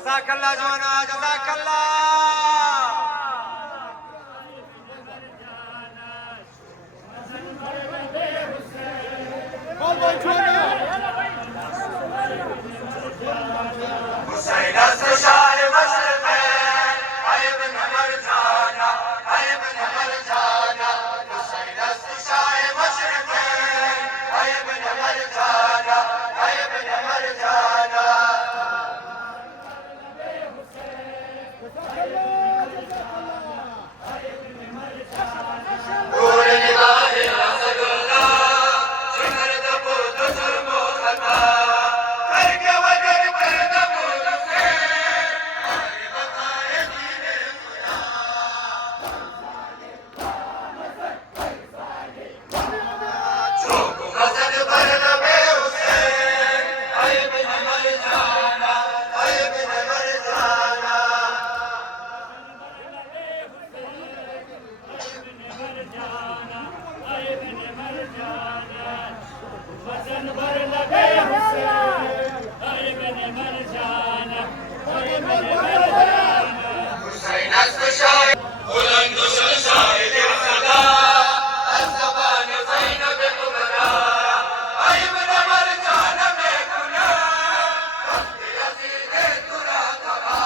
جزاك الله جوانا، جزاك الله. حسين استشار مشرقين، هاي ابن مرجانا، هاي ابن مرجانا. حسين استشار مشرقين، هاي ابن مرجانا، هاي ابن مرجانا. قول لله الأسد الله، شمر دبوت جرم وخطا. فرق وقر برد مولفين، غرب قائدين الهدى. شوق غزل برد بحسين، هاي ابن مرجانا، هاي ابن مرجانا. حسين استشار بلند شمشايد الفدا، الزبان زينب الكبرى. هاي ابن مرجانا ميكنا، وقت يزيد الترى ترى.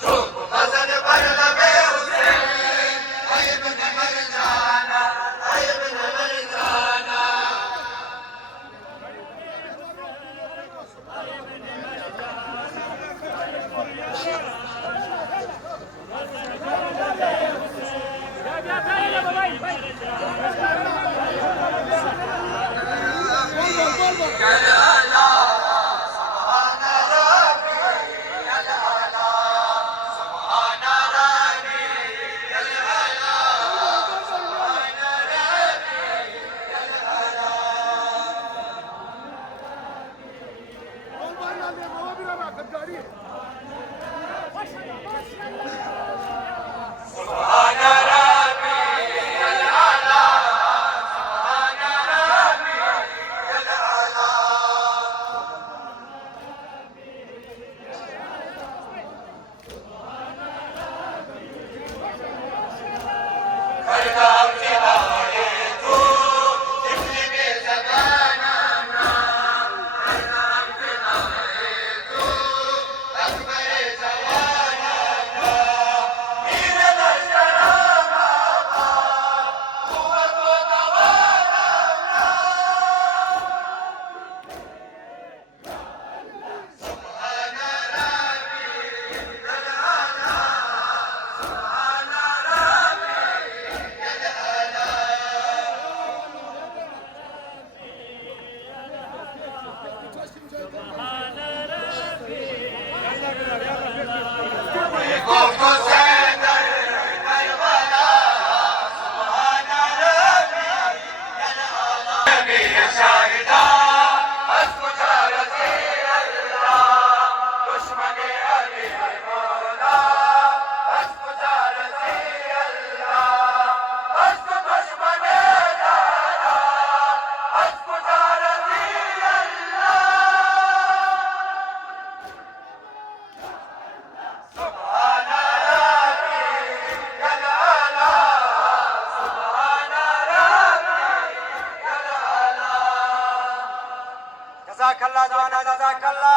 شوف غزل برد بحسين، هاي ابن مرجانا، هاي ابن مرجانا. جزاك الله جوانا، جزاك الله.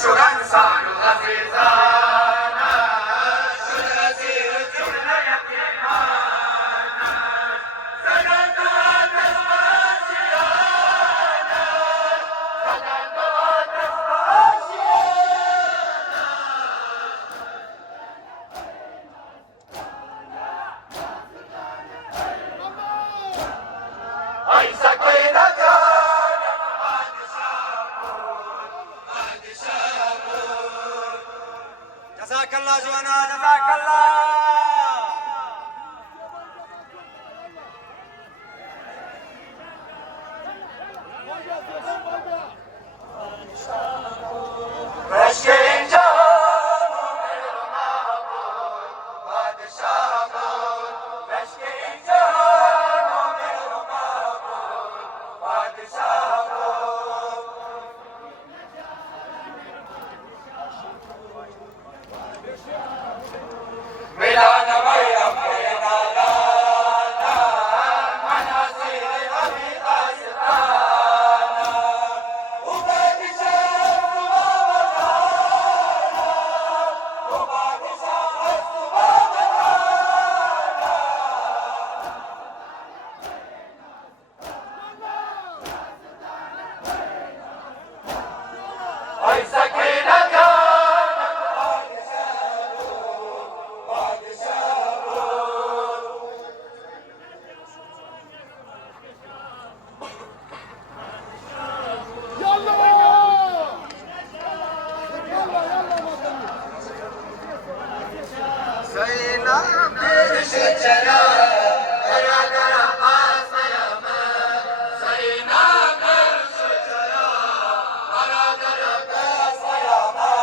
شغل صار غزيزة رشک این جهان و مهر و محبوب بادشاه بود رشک این جهان و مهر و محبوب بادشاه بود میلان مریم بین آلانا منازل غمی قاصدانا او بادشاه ای سکینه جانم بادشاه بود سینم پیش چرا درا درا پاس نیامد سینم پیش چرا درا درا پاس نیامد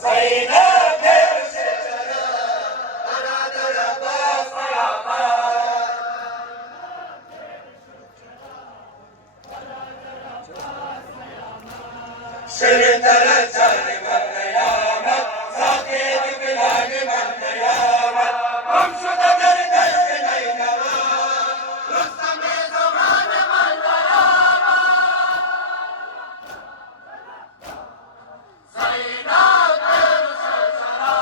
سینم پیش چرا درا درا پاس نیامد شیرین تر جان من نیامد ساقی بلاد من نیامد گم شده در دشت نینوا رستم زمان من نیامد زینب پیش چرا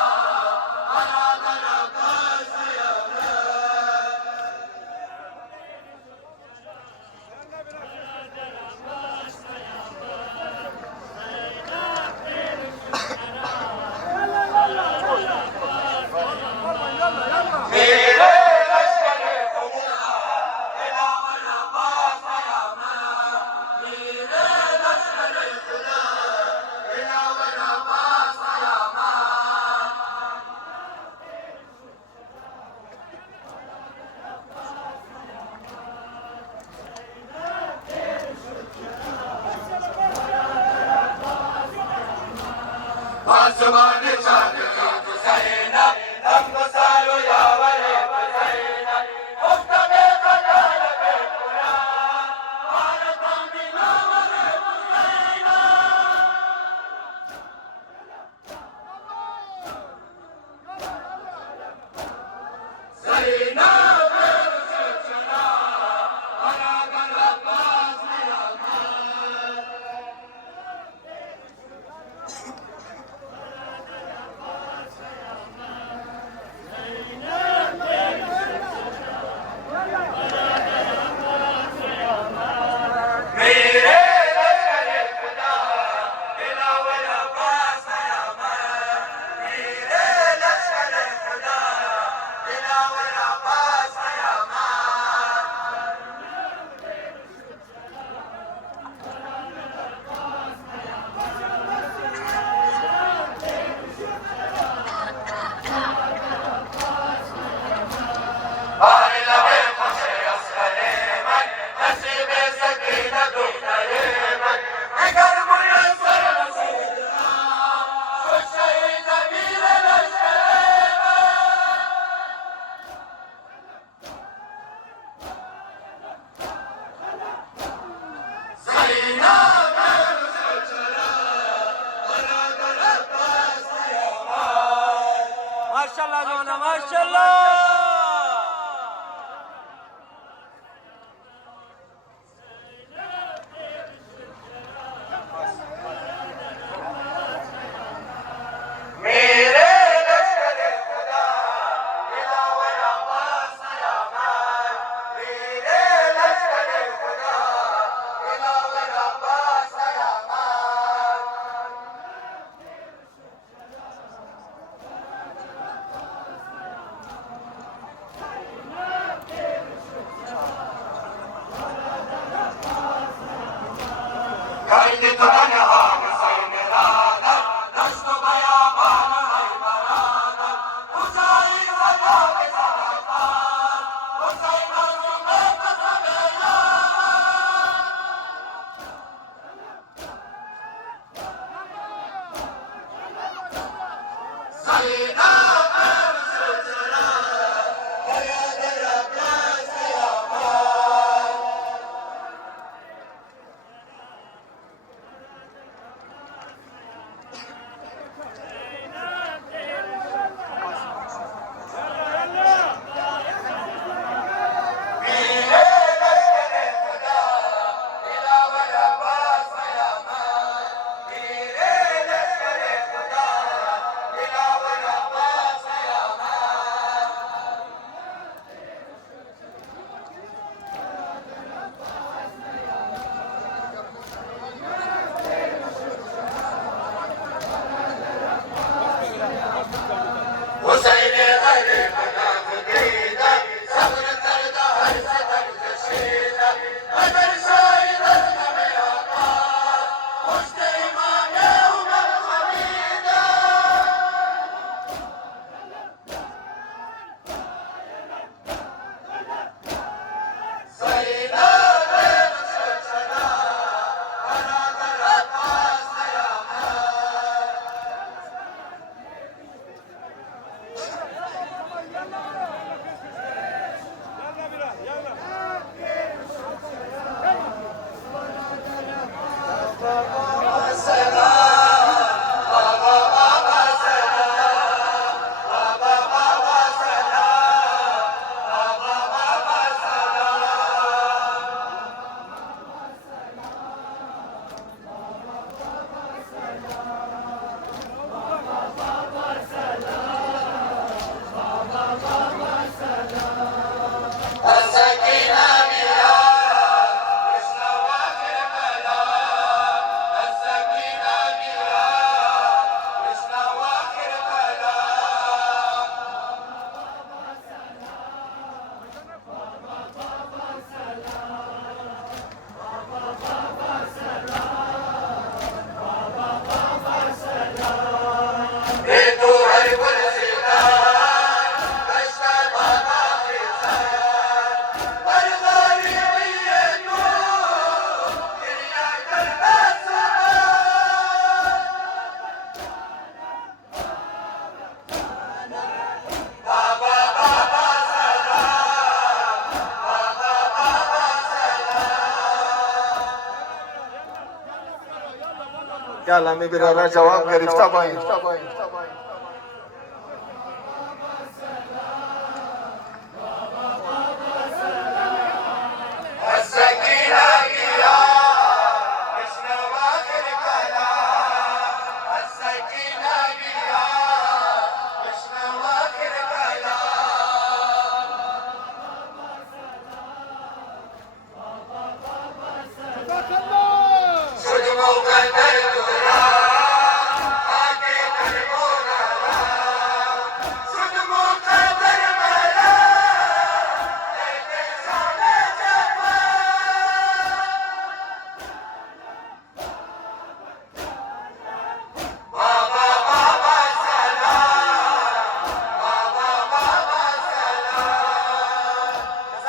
برادر عباس نیامد میره لشکر خدا دلاور عباس نیامد میره لشکر خدا دلاور عباس نیامد آسمان چاند تو زینب دم گسار و یاور زینب گفتم خلال به قرآن بارتان بیناور زینب پیش چرا برادر عباس نیامد میره لشکر خدا دلاور عباس نیامد میره لشکر خدا دلاور عباس نیامد بار لبه خوش اصغر من نصیب سکینه دختر من اگر میسر رسید شد شهید امیر لشکر من زینب پیش چرا برادر عباس نیامد ماشاءالله جانم ماشاءالله میره لشکر خدا دلاور عباس نیامد میره لشکر خدا دلاور عباس نیامد قید تو تنها حسین رادر دست و بیابان ای برادر کجایی خدا کلامی برای جواب گرفته باید.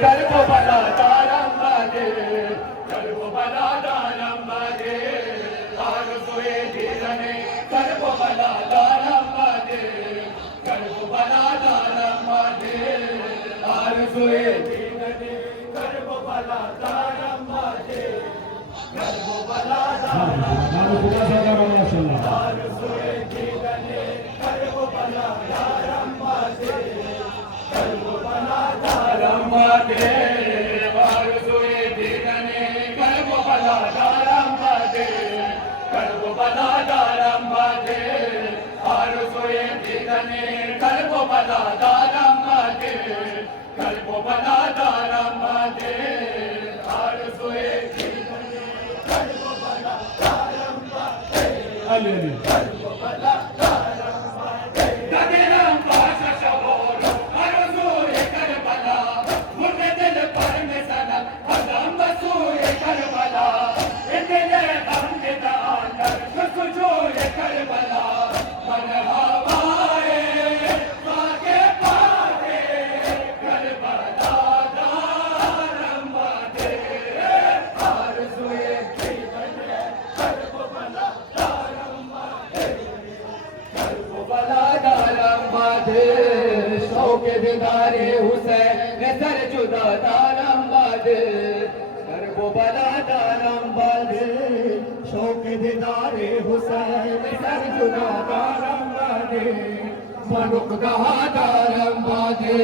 Karbala daram bade Karbala daram bade Arzuye didane Karbala daram bade Karbala daram bade Arzuye didane Karbala daram bade Karbala daram Arzuye didane Karbala daram bade Karbala daram bade Arzuye didane Karbala daram bade Karbala daram bade Arzuye didane Karbala daram bade Karbala daram bade Arzuye didane Karbala daram bade Hallelujah Karbala daram bade Daderam başa şabor Arzuye Karbala Murne dil par me sanat Adam basuye Karbala Endele hamde dağlar Kusucuye Karbala Merhabaye Fake pade Karbala daram bade Arzuye didane Karbala daram bade Karbala daram bade Şauke didare Hüseyin Sar juda daram bade Karbala daram bade Şauke didare Hüseyin Sar juda daram bade Manuk daha daram bade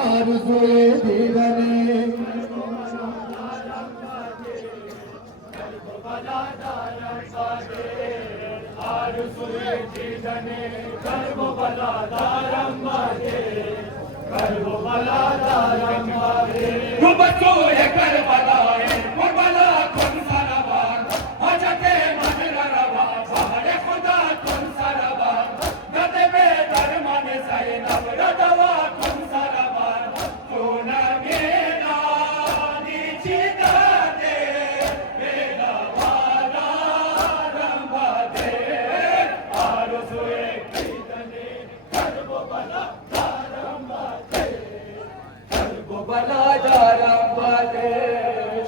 Arzuye didane Karbala daram bade Arzuye didane Karbala daram bade Karbala daram bade Rubatuye Karbala Karbala kun saravan Hacate manraravan Bahare Khuda kun saravan Gade be darman Zainab Radava kun saravan Tuna mera nichi dade Beda vada rambade Arzuye didane Karbala daram bade Karbala daram bade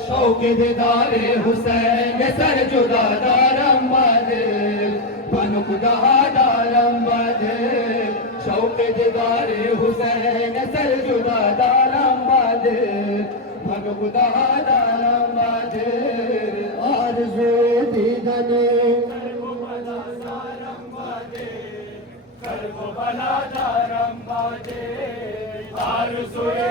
Şauke didare Hüseyin Sar juda daram bade Banuk daha daram bade Şauke didare Hüseyin Sar juda daram bade Banuk daha daram bade Arzuye didane Karbala daram bade Karbala daram bade Arzuye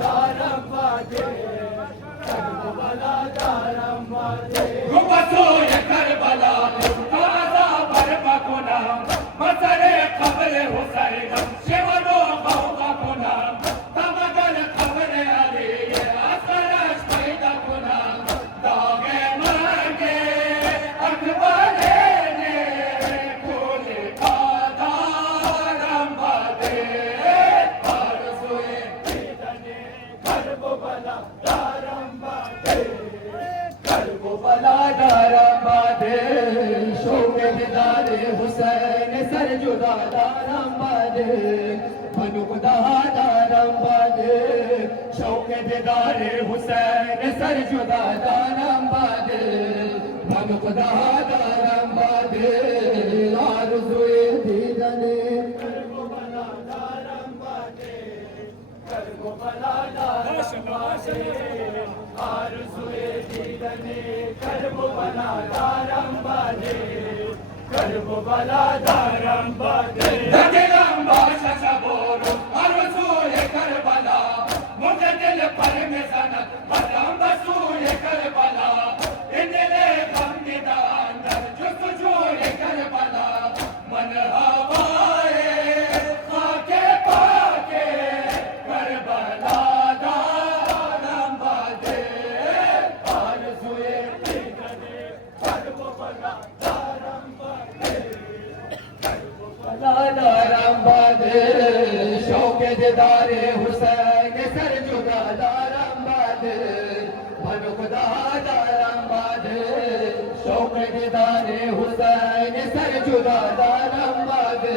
daram bade Karbala daram bade Rubatuye Karbala Taza barba kunam Masare khabre Husayn Shevano gauga kunam Tamagal khabre Ali Asarash paida kunam Dage marge akbare ne Kule kadaram bade Arzuye didane Karbala daram bade Karbala daram bade Şauke didare Hüseyin Sar juda daram bade Banuk daha daram bade Şauke didare Hüseyin Sar juda daram bade Banuk daha daram bade Arzuye didane Karbala daram bade Karbala daram bade Arzuye didane Karbala daram bade Karbala daram bade Daderam başa şabor Arzuye Karbala Murne dil par me sanat Adam basuye Karbala Endele hamde dağlar Kusucuye Karbala Merhabaye Fake pake Karbala daram bade Arzuye didane Karbala daram bade Karbala daram bade Şauke didare Hüseyin Sar juda daram bade Banuk daha daram bade Şauke didare Hüseyin Sar juda daram bade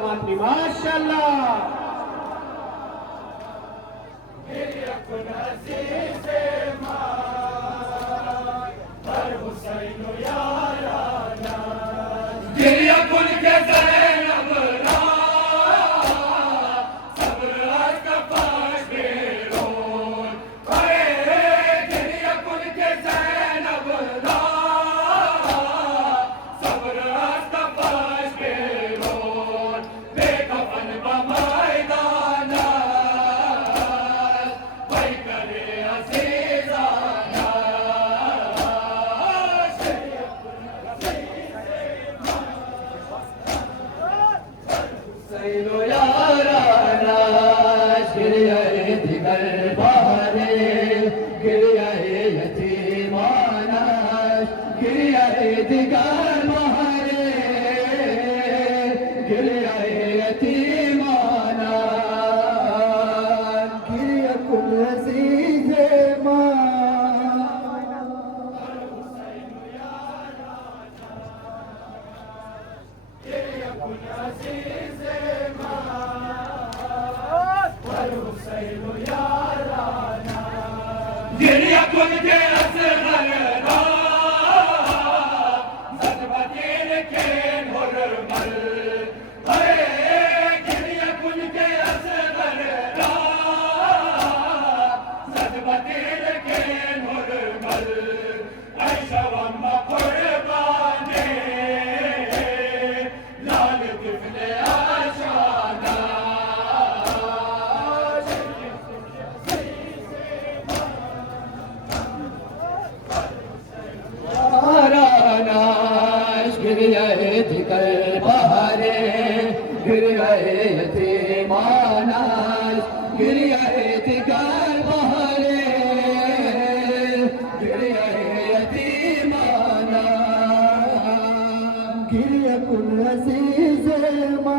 ماتمی ماشاءالله گریه کن که زینب را صبر از کفش بیرون گریه کن که زینب را صبر از کفش بیرون بے کفن با میدان وی کرے عزیزانا حسین و یارانا گریه دیگر بهاره گریه یتیمانش گریه دیگر بهاره گریه یتیمانش گریه کن عزیز من گریه کن که اصغر را زد بدین که نرمل گریه کن که اصغر را زد بدین که نرمل ای شوم قربانی لال طفل اشانا گریه دیگر بهاره گریه یتیمانش گریه دیگر بهاره گریه یتیمانش گریه کن عزیز من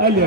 علي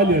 علي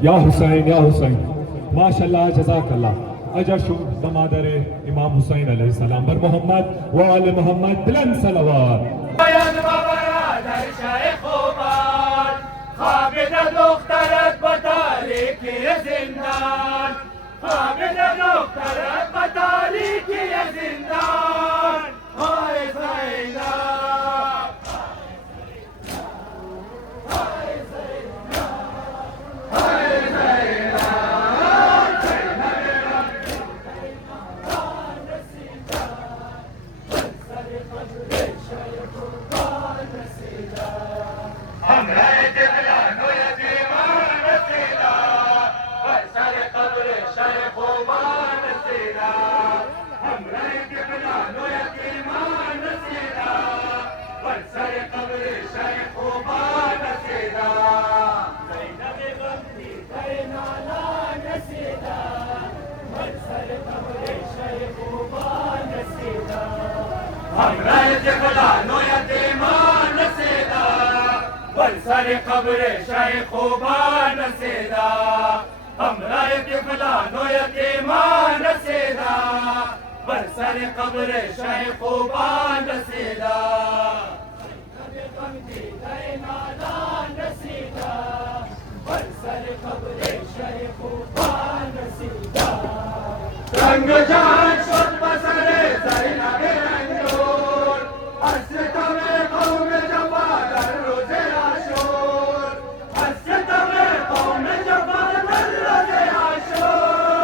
يا حسين يا حسين ما شاء الله جزاك الله اجر شو دمادر امام حسين عليه السلام بر محمد وآل محمد بلند صلوات باید و برادر شیخ اومد خوابید دخترت به تاریکی زندان خوابید دخترت به تاریکی زندان های زینب شیخوبان سیدا همراه قبلان و یتیمان سیدا بر سر قبر شیخوبان سیدا زینب غمدی در نالان سیدا بر سر قبر شیخوبان سیدا همراه قبلان و یتیمان سیدا بر سر قبر شیخوبان سیدا همراه طفلان و یتیمان رسیدا بر سر قبر شیخوبان رسیدا زینب غمدی در نالان رسیدا بر سر قبر شیخوبان رسیدا رنگ جهان شد بسر زینب رنجور از ستم قوم جفا در روز عاشور از ستم قوم جفا در روز عاشور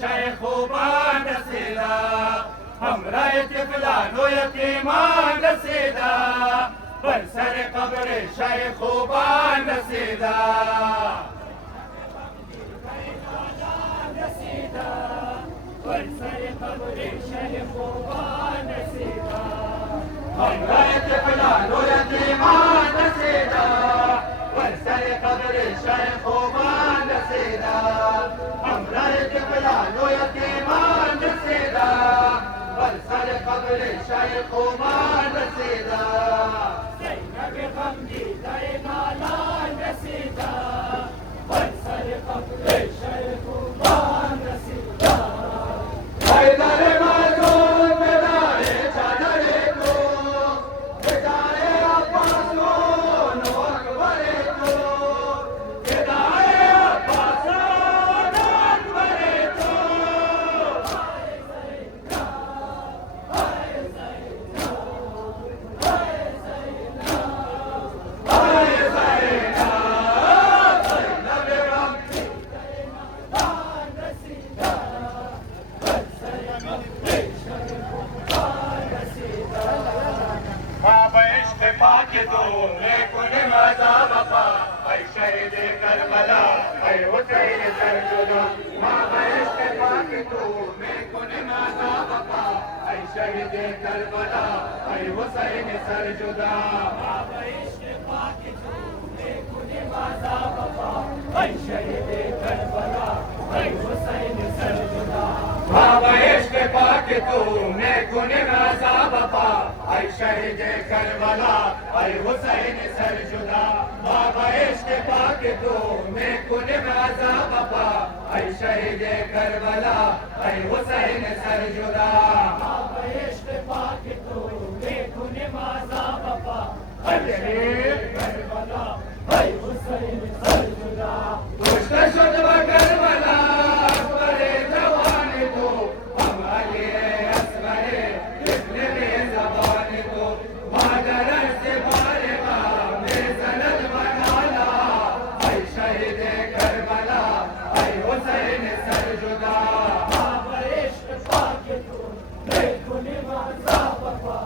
شیخوبان رسیدا همراه طفلان و یتیمان رسیدا بر سر قبر شیخوبان رسیدا بر سر قبر شیخوبان رسیدا همراه طفلان و یتیمان رسیدا بر سر قبر شیخوبان رسیدا همراه طفلان و یتیمان رسیدا بر سر قبر شیخوبان رسیدا زینب غمدی در نالان رسیدا بر سر قبر شیخوبان رسیدا حیدر معصوم بدار چادر تو بدار عباس و اکبر تو بدار عباس و اکبر تو شهید کربلا ای حسین سرجدا ما بهشت پاک تو میکنیم عذاب وفا ای شهید کربلا ای حسین سرجدا ما بهشت پاک تو میکنیم عذاب وفا ای شهید کربلا ای حسین سرجدا ما بهشت پاک تو میکنیم عذاب وفا ای شهید کربلا ای حسین سرجدا ما بهشت پاک تو میکنیم عذاب وفا ای شهید کربلا ای حسین سرجدا ما بهشت پاک تو میکنیم عذاب وفا ای شهید کربلا ای حسین سرجدا کشته شد و کربلا اکبر جوان تو هم علی اصغر طفل بی زبان تو مادر است فارغه میزند بنالا ای شهید کربلا ای حسین سرجدا ما بهشت پاک تو میکنیم عذاب وفا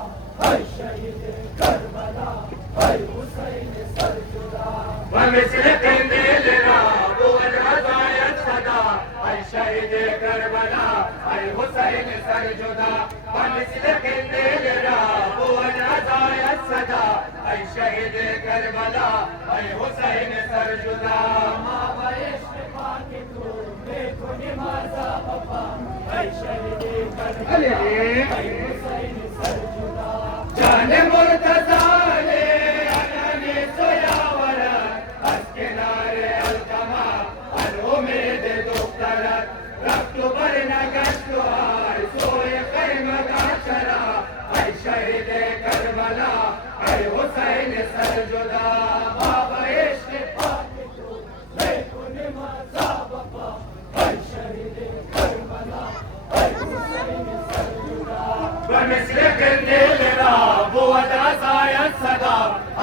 ای شهید کربلا ای حسین سرجدا و مثل قندیل را بود رضایت صدا ای شهید کربلا ای حسین سرجدا و مثل قندیل را بود رضایت صدا ای شهید کربلا ای حسین سرجدا ما بهشت پاک تو میکنیم عذاب وفا ای شهید کربلا ای حسین سرجدا جان مرتضی علنی سویاورد از کنار القما الامید دخترت رفت و برنگشت و ای سوی خیمه چرا ای شهید کربلا ای حسین سرجدا ما بهشت پاک تو میکنیم عذاب وفا ای شهید کربلا ای حسین سرجدا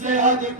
زياد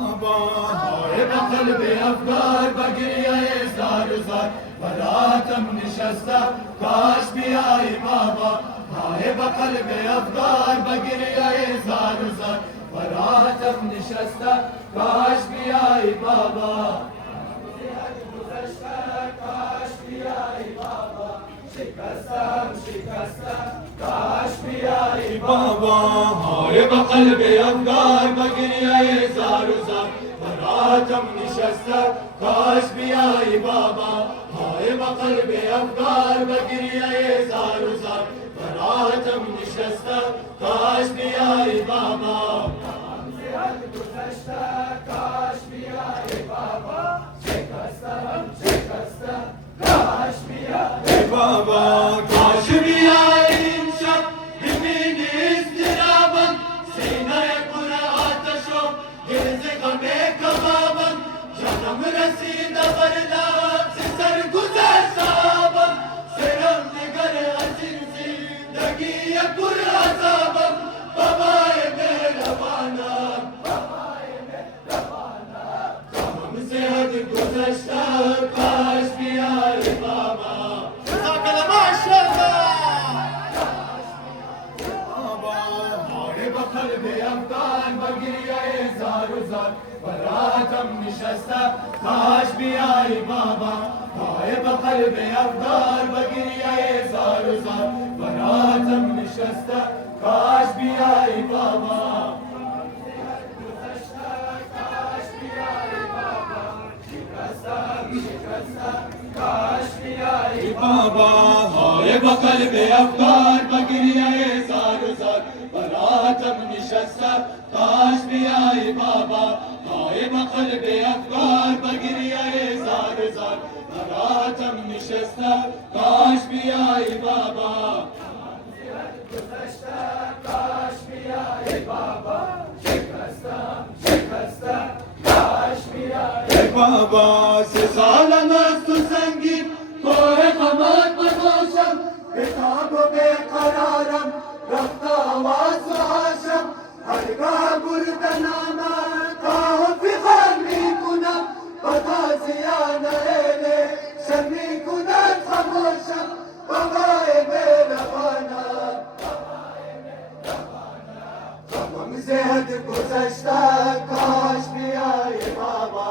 بابا های به قلب افگار بگریه زار زار براتم نشسته کاش بیایی بابا های به قلب افگار بگریه زار زار براتم نشسته کاش بیایی بابا کاش بیایی بابا شکستم کاش بیایی بابا های به قلب افگار بگریه زار زار براتم نشسته کاش بیایی بابا های به قلب افگار بگریه زار زار براتم نشسته کاش بیایی بابا کاش بیایی بابا شکستم کاش بیایی بابا کاش بیایی امشب ببینی اضطرابم سینه پر آتش و گرز غم کبابم جانم رسیده بر لب سر گذشتم سرم نگر از این زندگی پر عذابم بابای مهربانم غمم زیاد گذشته کاش بیایی بابا قلب افغان بگریه زار و زار براتم نشسته کاش بیایی بابا های به قلب افغان بگریه زار و زار براتم نشسته کاش بیایی بابا کاش بیایی بابا شکستم کاش بیایی بابا های به قلب افغان بگریه زار و زار براتم نشسته کاش بیایی بابا های به قلب افگار بگریه زار زار براتم نشسته کاش بیایی بابا کاش بیایی بابا شکستم کاش بیایی بابا 3 سالم از تو سنگین کوه غمات بدوشم بتاب و بیقرارم رفت آواز و هاشم هرگاه بردن آمد فخر میکنم و تازیان ایله شر میکنم خموشم بابای مهربانم غمم زیاد گذشته کاش بیایی بابا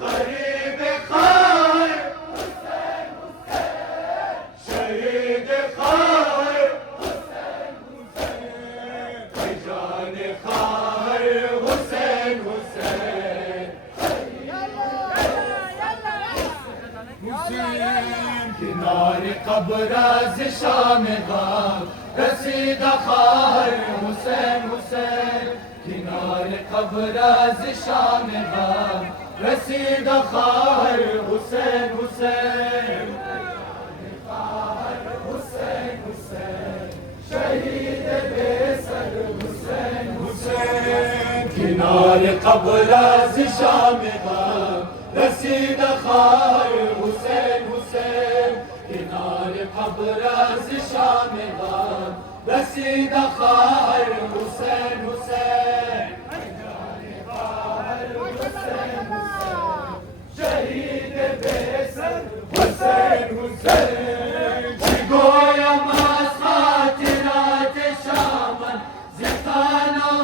غریب خار شهید خار جان خار حسین حسین کنار قبر از شام غم رسید خار حسین حسین کنار قبر از شام غم رسید خار حسین حسین حسین حسین شهید بسر حسین حسین کنار قبر از شام غم رسید خار حسین حسین کنار قبر از شام غم رسید خار حسین حسین شهید بسر حسین حسین چی گویم از خاطرات شامن زیستان و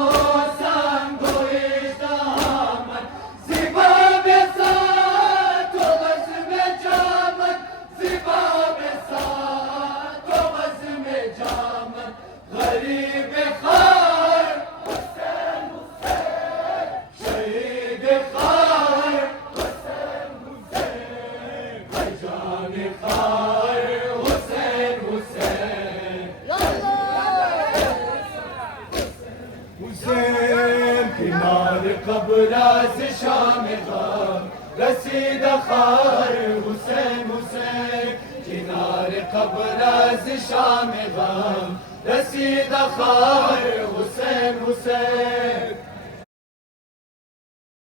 سنگویش دامن زیبا بسات و بزم جامن زیبا بسات و بزم جامن غریب خار حسین حسین شهید خار حسین حسین جان خار حسین حسین حسین کنار قبر از شام غم رسید خار حسین حسین کنار قبر از شام غم رسید خار حسین حسین